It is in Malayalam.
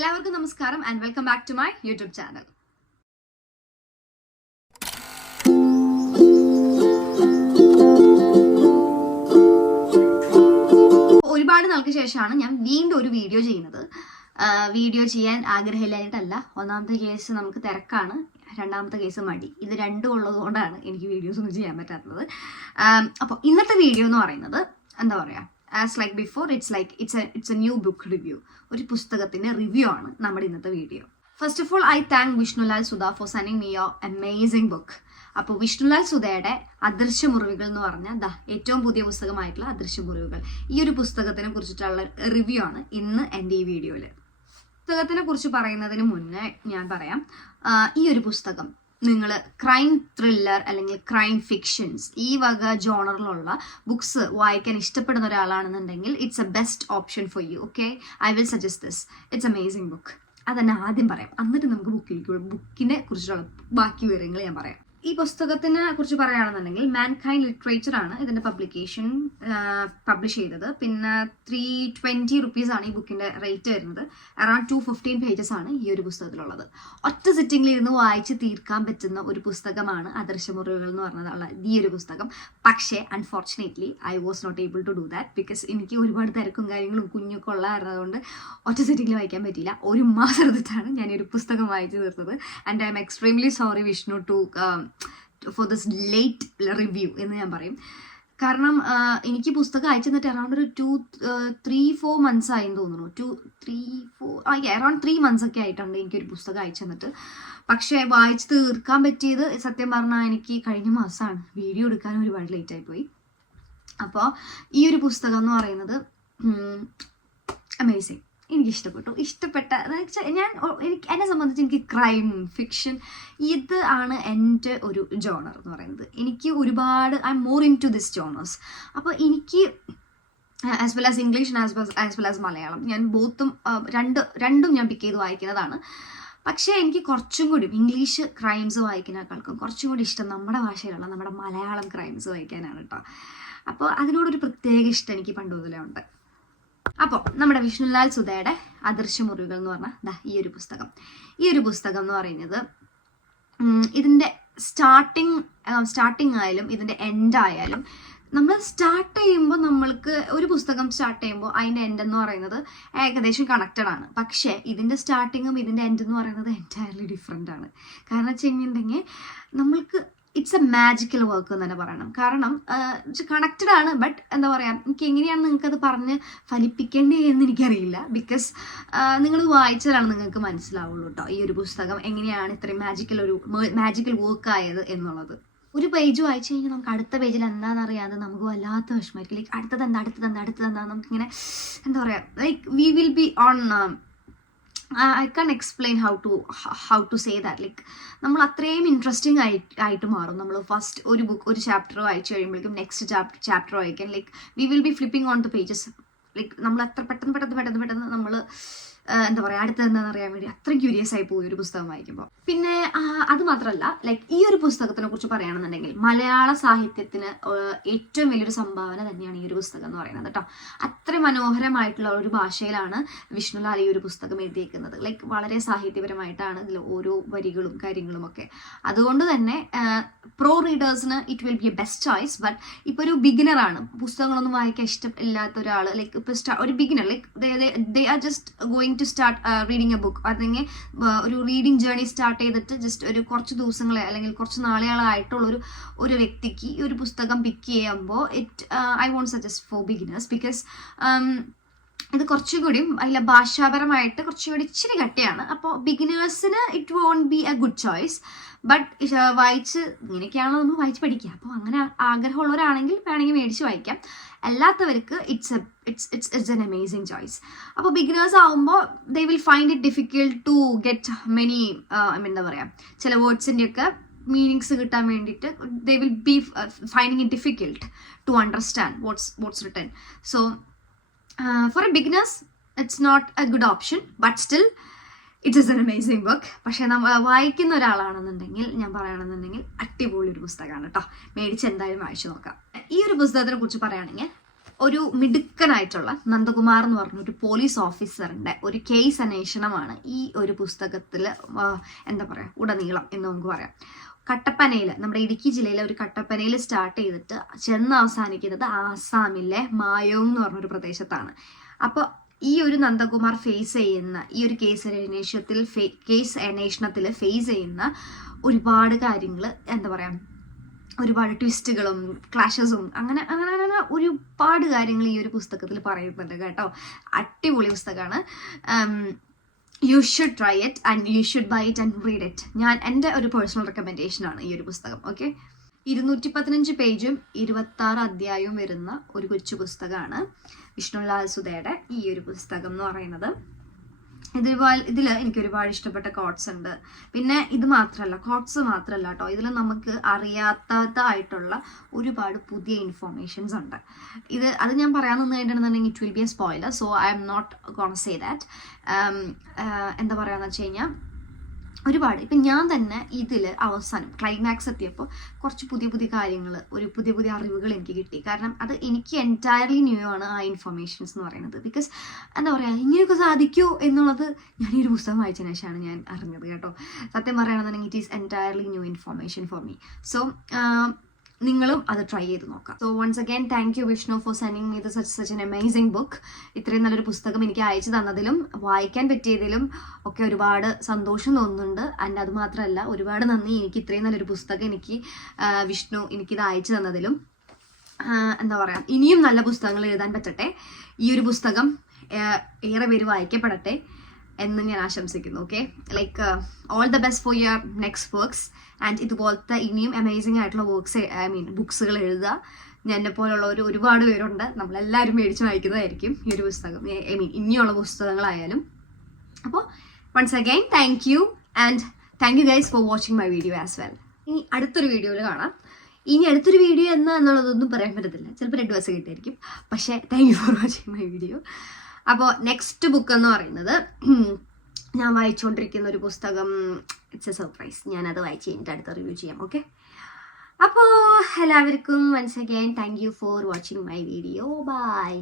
എല്ലാവർക്കും നമസ്കാരം and welcome back to my YouTube channel. ഒരുപാട് നാൾക്ക് ശേഷമാണ് ഞാൻ വീണ്ടും ഒരു വീഡിയോ ചെയ്യുന്നത്. വീഡിയോ ചെയ്യാൻ ആഗ്രഹമില്ലായിട്ടല്ല. ഒന്നാമത്തെ കേസ് നമുക്ക് തിരക്കാണ്, രണ്ടാമത്തെ കേസ് മടി. ഇത് രണ്ടും ഉള്ളത് കൊണ്ടാണ് എനിക്ക് വീഡിയോസ് ഒന്നും ചെയ്യാൻ പറ്റാത്തത്. അപ്പോൾ ഇന്നത്തെ വീഡിയോ എന്ന് പറയുന്നത് എന്താ പറയുക, as like before, it's A new book review. ഒരു പുസ്തകത്തിന്റെ റിവ്യൂ ആണ് നമ്മുടെ ഇന്നത്തെ video. First of all I thank Vishnulal Sudha four sending me your amazing book. അപ്പോൾ വിഷ്ണുലാൽ സുധയുടെ അദൃശ്യമുറിവുകൾ എന്ന് പറഞ്ഞ ഏറ്റവും പുതിയ പുസ്തകമായിട്ടുള്ള അദൃശ്യമുറിവുകൾ, ഈ ഒരു പുസ്തകത്തിനെ കുറിച്ചിട്ടുള്ള റിവ്യൂ ആണ് ഇന്ന് എൻ്റെ ഈ വീഡിയോയിൽ. പുസ്തകത്തിനെ കുറിച്ച് പറയുന്നതിന് മുന്നേ ഞാൻ പറയാം, ഈ ഒരു പുസ്തകം നിങ്ങൾ ക്രൈം ത്രില്ലർ അല്ലെങ്കിൽ ക്രൈം ഫിക്ഷൻസ് ഈ വക ജോണറിലുള്ള ബുക്സ് വായിക്കാൻ ഇഷ്ടപ്പെടുന്ന ഒരാളാണെന്നുണ്ടെങ്കിൽ it's a best option for you. Okay, I will suggest this. It's amazing book. അതന്നെ ആദ്യം പറയാം, എന്നിട്ട് നമുക്ക് ബുക്കിനെ കുറിച്ചുള്ള ബാക്കി വിവരങ്ങൾ ഞാൻ പറയാം. ഈ പുസ്തകത്തിനെ കുറിച്ച് പറയുകയാണെന്നുണ്ടെങ്കിൽ മാൻകൈൻഡ് ലിറ്ററേച്ചർ ആണ് ഇതിന്റെ പബ്ലിക്കേഷൻ പബ്ലിഷ് ചെയ്തത്. പിന്നെ 320 rupees ആണ് ഈ ബുക്കിന്റെ റേറ്റ് വരുന്നത്. അറൌണ്ട് 215 pages ആണ് ഈ ഒരു പുസ്തകത്തിലുള്ളത്. ഒറ്റ സിറ്റിംഗിൽ ഇരുന്ന് വായിച്ച് തീർക്കാൻ പറ്റുന്ന ഒരു പുസ്തകമാണ് അദൃശ്യമുറിവുകൾ എന്ന് പറഞ്ഞതുള്ള ഈ ഒരു പുസ്തകം. പക്ഷേ unfortunately I was not able to do that because എനിക്ക് ഒരുപാട് തിരക്കും കാര്യങ്ങളും കുഞ്ഞൊക്കെ ഉള്ളതുകൊണ്ട് ഒറ്റ സിറ്റിംഗിൽ വായിക്കാൻ പറ്റിയില്ല. ഒരു മാസം എടുത്തിട്ടാണ് ഞാൻ ഈ ഒരു പുസ്തകം വായിച്ചു തീർത്തത്. And I am extremely sorry Vishnu for this late review എന്ന് ഞാൻ പറയും. കാരണം എനിക്ക് പുസ്തകം അയച്ചു തന്നിട്ട് അറൗണ്ട് ഒരു 3-4 months ആയെന്ന് തോന്നുന്നു. അറൗണ്ട് 3 months ഒക്കെ ആയിട്ടുണ്ട് എനിക്കൊരു പുസ്തകം അയച്ചു തന്നിട്ട്. പക്ഷേ വായിച്ച് തീർക്കാൻ പറ്റിയത് സത്യം പറഞ്ഞാൽ എനിക്ക് കഴിഞ്ഞ മാസമാണ്. വീഡിയോ എടുക്കാനും ഒരുപാട് ലേറ്റ് ആയിപ്പോയി. അപ്പോൾ ഈ ഒരു പുസ്തകം എന്ന് പറയുന്നത് അമേസിങ്. ഇഷ്ടപ്പെട്ട എന്നെ സംബന്ധിച്ച് എനിക്ക് ക്രൈം ഫിക്ഷൻ ഇത് ആണ് എൻ്റെ ഒരു ജോണർ എന്ന് പറയുന്നത്. എനിക്ക് ഒരുപാട് I'm more into this genres. അപ്പോൾ എനിക്ക് as well as English as well as Malayalam ഞാൻ രണ്ടും ഞാൻ പിക്ക് ചെയ്ത് വായിക്കുന്നതാണ്. പക്ഷേ എനിക്ക് കുറച്ചും കൂടി ഇംഗ്ലീഷ് ക്രൈംസ് വായിക്കുന്നതിനേക്കാൾക്കും കുറച്ചും കൂടി ഇഷ്ടം നമ്മുടെ ഭാഷയിലുള്ള നമ്മുടെ മലയാളം ക്രൈംസ് വായിക്കാനാണ് കേട്ടോ. അപ്പോൾ അതിനോടൊരു പ്രത്യേക ഇഷ്ടം എനിക്ക് പണ്ട് മുതലേ ഉണ്ട്. അപ്പോൾ നമ്മുടെ വിഷ്ണുലാൽ സുധയുടെ അദൃശ്യമുറിവുകൾ എന്ന് പറഞ്ഞാൽ ഈ ഒരു പുസ്തകം എന്ന് പറയുന്നത് ഇതിൻ്റെ സ്റ്റാർട്ടിങ് ആയാലും ഇതിൻ്റെ എൻഡ് ആയാലും നമ്മൾ സ്റ്റാർട്ട് ചെയ്യുമ്പോൾ നമ്മൾക്ക് ഒരു പുസ്തകം സ്റ്റാർട്ട് ചെയ്യുമ്പോൾ അതിൻ്റെ എൻഡ് എന്ന് പറയുന്നത് ഏകദേശം കണക്റ്റഡ് ആണ്. പക്ഷേ ഇതിൻ്റെ സ്റ്റാർട്ടിങ്ങും ഇതിൻ്റെ എൻഡ് എന്ന് പറയുന്നത് എൻറ്റയർലി ഡിഫറെൻ്റ് ആണ്. കാരണം വെച്ച് കഴിഞ്ഞിട്ടുണ്ടെങ്കിൽ നമ്മൾക്ക് ഇറ്റ്സ് എ മാജിക്കൽ വർക്ക് എന്ന് തന്നെ പറയണം. കാരണം കണക്റ്റഡ് ആണ്, ബട്ട് എന്താ പറയുക, എനിക്ക് എങ്ങനെയാണ് നിങ്ങൾക്കത് പറഞ്ഞ് ഫലിപ്പിക്കേണ്ടതെന്ന് എനിക്കറിയില്ല. ബിക്കോസ് നിങ്ങൾ വായിച്ചാലാണ് നിങ്ങൾക്ക് മനസ്സിലാവുള്ളൂ കേട്ടോ ഈ ഒരു പുസ്തകം എങ്ങനെയാണ് ഇത്രയും മാജിക്കൽ വർക്ക് ആയത് എന്നുള്ളത്. ഒരു പേജ് വായിച്ചു കഴിഞ്ഞാൽ നമുക്ക് അടുത്ത പേജിൽ എന്താണെന്നറിയാതെ നമുക്ക് വല്ലാത്ത വിഷമമായിരിക്കും. ലൈക്ക് അടുത്തതെന്താ നമുക്കിങ്ങനെ എന്താ പറയുക, like we will be on I can't explain how to say that. Like നമ്മൾ അത്രയും ഇൻട്രസ്റ്റിംഗ് ആയിട്ട് മാറും. നമ്മൾ ഫസ്റ്റ് ഒരു ചാപ്റ്റർ വായിച്ചു കഴിയുമ്പോഴേക്കും നെക്സ്റ്റ് ചാപ്റ്റർ വായിക്കാൻ like we will be flipping on the pages. Like നമ്മൾ അത്ര പെട്ടെന്ന് നമ്മൾ എന്താ പറയുക അടുത്തത് എന്താണെന്ന് അറിയാൻ വേണ്ടി അത്രയും ക്യൂരിയസ് ആയി പോയി ഒരു പുസ്തകം വായിക്കുമ്പോൾ. പിന്നെ അത് മാത്രമല്ല, ലൈക്ക് ഈ ഒരു പുസ്തകത്തിനെ കുറിച്ച് പറയുകയാണെന്നുണ്ടെങ്കിൽ മലയാള സാഹിത്യത്തിന് ഏറ്റവും വലിയൊരു സംഭാവന തന്നെയാണ് ഈ ഒരു പുസ്തകം എന്ന് പറയുന്നത് കേട്ടോ. അത്ര മനോഹരമായിട്ടുള്ള ഒരു ഭാഷയിലാണ് വിഷ്ണുലാൽ ഈ ഒരു പുസ്തകം എഴുതിയേക്കുന്നത്. ലൈക്ക് വളരെ സാഹിത്യപരമായിട്ടാണ് ഇതിൽ ഓരോ വരികളും കാര്യങ്ങളും ഒക്കെ. അതുകൊണ്ട് തന്നെ പ്രോ റീഡേഴ്സിന് it will be a best choice. But ഇപ്പോൾ ഒരു ബിഗിനറാണ്, പുസ്തകങ്ങളൊന്നും വായിക്കാൻ ഇഷ്ടമില്ലാത്ത ഒരാൾ, ലൈക്ക് ഇപ്പോൾ ഒരു beginner, like they are just going to start reading a book, അല്ലെങ്കിൽ ഒരു റീഡിങ് ജേർണി സ്റ്റാർട്ട് ചെയ്തിട്ട് ജസ്റ്റ് ഒരു കുറച്ച് ദിവസങ്ങളെ അല്ലെങ്കിൽ കുറച്ച് നാളുകളായിട്ടുള്ള ഒരു വ്യക്തിക്ക് ഈ ഒരു പുസ്തകം പിക്ക് ചെയ്യുമ്പോൾ I won't suggest for beginners. Because ഇത് കുറച്ചും കൂടിയും അതിലെ ഭാഷാപരമായിട്ട് കുറച്ചുകൂടി ഇച്ചിരി കട്ടിയാണ്. അപ്പോൾ ബിഗിനേഴ്സിന് it won't be a good choice. But വായിച്ച് ഇങ്ങനെയൊക്കെയാണല്ലോ നമ്മൾ വായിച്ച് പഠിക്കുക. അപ്പോൾ അങ്ങനെ ആഗ്രഹമുള്ളവരാണെങ്കിൽ വേണമെങ്കിൽ മേടിച്ച് വായിക്കാം. അല്ലാത്തവർക്ക് ഇറ്റ്സ് എൻ അമേസിങ് ചോയ്സ്. അപ്പോൾ ബിഗിനേഴ്സ് ആകുമ്പോൾ they will find it difficult to get many എന്താ പറയുക, ചില വേർഡ്സിൻ്റെയൊക്കെ മീനിങ്സ് കിട്ടാൻ വേണ്ടിയിട്ട് they will be finding it difficult to understand what's written. So for a beginners it's not a good option, but still it is an amazing book. പക്ഷേ വായിക്കുന്ന ഒരാളാണെന്നുണ്ടെങ്കിൽ ഞാൻ പറയുകയാണെന്നുണ്ടെങ്കിൽ അടിപൊളി ഒരു പുസ്തകമാണ് കേട്ടോ. മേടിച്ച് എന്തായാലും വായിച്ചു നോക്കാം. ഈ ഒരു പുസ്തകത്തിനെ കുറിച്ച് പറയുകയാണെങ്കിൽ ഒരു മിടുക്കനായിട്ടുള്ള നന്ദകുമാർ എന്ന് പറഞ്ഞ ഒരു പോലീസ് ഓഫീസറിൻ്റെ ഒരു കേസ് അന്വേഷണമാണ് ഈ ഒരു പുസ്തകത്തിൽ എന്താ പറയുക ഉടനീളം എന്ന് നമുക്ക് പറയാം. കട്ടപ്പനയിൽ, നമ്മുടെ ഇടുക്കി ജില്ലയിലെ ഒരു കട്ടപ്പനയിൽ സ്റ്റാർട്ട് ചെയ്തിട്ട് ചെന്ന് അവസാനിക്കുന്നത് ആസാമിലെ മായോങ് എന്ന് പറഞ്ഞൊരു പ്രദേശത്താണ്. അപ്പോൾ ഈ ഒരു നന്ദകുമാർ ഫേസ് ചെയ്യുന്ന ഈ ഒരു കേസ് അന്വേഷണത്തിൽ ഫേസ് ചെയ്യുന്ന ഒരുപാട് കാര്യങ്ങൾ, എന്താ പറയുക, ഒരുപാട് ട്വിസ്റ്റുകളും ക്ലാഷസും അങ്ങനെ അങ്ങനെ അങ്ങനെ ഒരുപാട് കാര്യങ്ങൾ ഈ ഒരു പുസ്തകത്തിൽ പറയുന്നുണ്ട് കേട്ടോ. അടിപൊളി പുസ്തകമാണ്. You should try it and you should buy it and read it. എൻ്റെ ഒരു പേഴ്സണൽ റെക്കമെൻഡേഷനാണ് ഈ ഒരു പുസ്തകം. ഓക്കെ, 215 പേജും 26 അധ്യായവും വരുന്ന ഒരു കൊച്ചു പുസ്തകമാണ് വിഷ്ണുലാൽ സുധയുടെ ഈ ഒരു പുസ്തകം എന്ന് പറയുന്നത്. ഇതിൽ എനിക്ക് ഒരുപാട് ഇഷ്ടപ്പെട്ട കോട്ട്സ് ഉണ്ട്. പിന്നെ കോട്ട്സ് മാത്രമല്ല കേട്ടോ, ഇതിൽ നമുക്ക് അറിയാത്തതായിട്ടുള്ള ഒരുപാട് പുതിയ ഇൻഫോർമേഷൻസ് ഉണ്ട്. അത് ഞാൻ പറയാൻ നിന്നിട്ടുണ്ടെന്നുണ്ടെങ്കിൽ it will be a spoiler, so I'm not gonna say that. എന്താ പറയാന്ന് വെച്ച് കഴിഞ്ഞാൽ ഒരുപാട് ഇപ്പം ഞാൻ തന്നെ ഇതിൽ അവസാനം ക്ലൈമാക്സ് എത്തിയപ്പോൾ കുറച്ച് പുതിയ കാര്യങ്ങൾ, പുതിയ അറിവുകൾ എനിക്ക് കിട്ടി. കാരണം അത് എനിക്ക് എൻറ്റയർലി ന്യൂ ആണ് ആ ഇൻഫർമേഷൻസ് എന്ന് പറയുന്നത്. ബിക്കോസ് എന്താ പറയുക, ഇങ്ങനെയൊക്കെ സാധിക്കുമോ എന്നുള്ളത് ഞാൻ ഈ ഒരു പുസ്തകം വായിച്ചതിന് ശേഷമാണ് ഞാൻ അറിഞ്ഞത് കേട്ടോ. സത്യം പറയുകയാണെന്നുണ്ടെങ്കിൽ it is entirely new information for me. So നിങ്ങളും അത് ട്രൈ ചെയ്ത് നോക്കാം. So once again thank you Vishnu for sending me such an amazing book. ഇത്രയും നല്ലൊരു പുസ്തകം എനിക്ക് അയച്ചു തന്നതിലും വായിക്കാൻ പറ്റിയതിലും ഒക്കെ ഒരുപാട് സന്തോഷം തോന്നുന്നുണ്ട്. ആൻഡ് അത് മാത്രമല്ല, ഒരുപാട് നന്ദി എനിക്ക് ഇത്രയും നല്ലൊരു പുസ്തകം വിഷ്ണു എനിക്കിത് അയച്ചു തന്നതിലും. എന്താ പറയുക, ഇനിയും നല്ല പുസ്തകങ്ങൾ എഴുതാൻ പറ്റട്ടെ, ഈ ഒരു പുസ്തകം ഏറെ പേര് വായിക്കപ്പെടട്ടെ എന്ന് ഞാൻ ആശംസിക്കുന്നു. Okay, like all the best for your next works. And ഇതുപോലത്തെ ഇനിയും അമേസിംഗ് ആയിട്ടുള്ള ബുക്സുകൾ എഴുതുക. എന്നെ പോലുള്ള ഒരുപാട് പേരുണ്ട്, നമ്മളെല്ലാവരും മേടിച്ച് വായിക്കുന്നതായിരിക്കും ഈ ഒരു പുസ്തകം, ഇനിയുള്ള പുസ്തകങ്ങളായാലും. അപ്പോൾ once again thank you and thank you guys for watching my video as well. ഇനി അടുത്തൊരു വീഡിയോയിൽ കാണാം. ഇനി അടുത്തൊരു വീഡിയോ എന്നുള്ളതൊന്നും പറയാൻ പറ്റത്തില്ല, ചിലപ്പോൾ 2 ദിവസം കിട്ടായിരിക്കും. പക്ഷേ thank you for watching my video. അപ്പോൾ നെക്സ്റ്റ് ബുക്ക് എന്ന് പറയുന്നത് ഞാൻ വായിച്ചുകൊണ്ടിരിക്കുന്ന ഒരു പുസ്തകം, ഇറ്റ്സ് എ സർപ്രൈസ്. ഞാനത് വായിച്ച് കഴിഞ്ഞിട്ട് അടുത്ത റിവ്യൂ ചെയ്യാം. ഓക്കെ, അപ്പോൾ എല്ലാവർക്കും once again thank you for watching my video. By.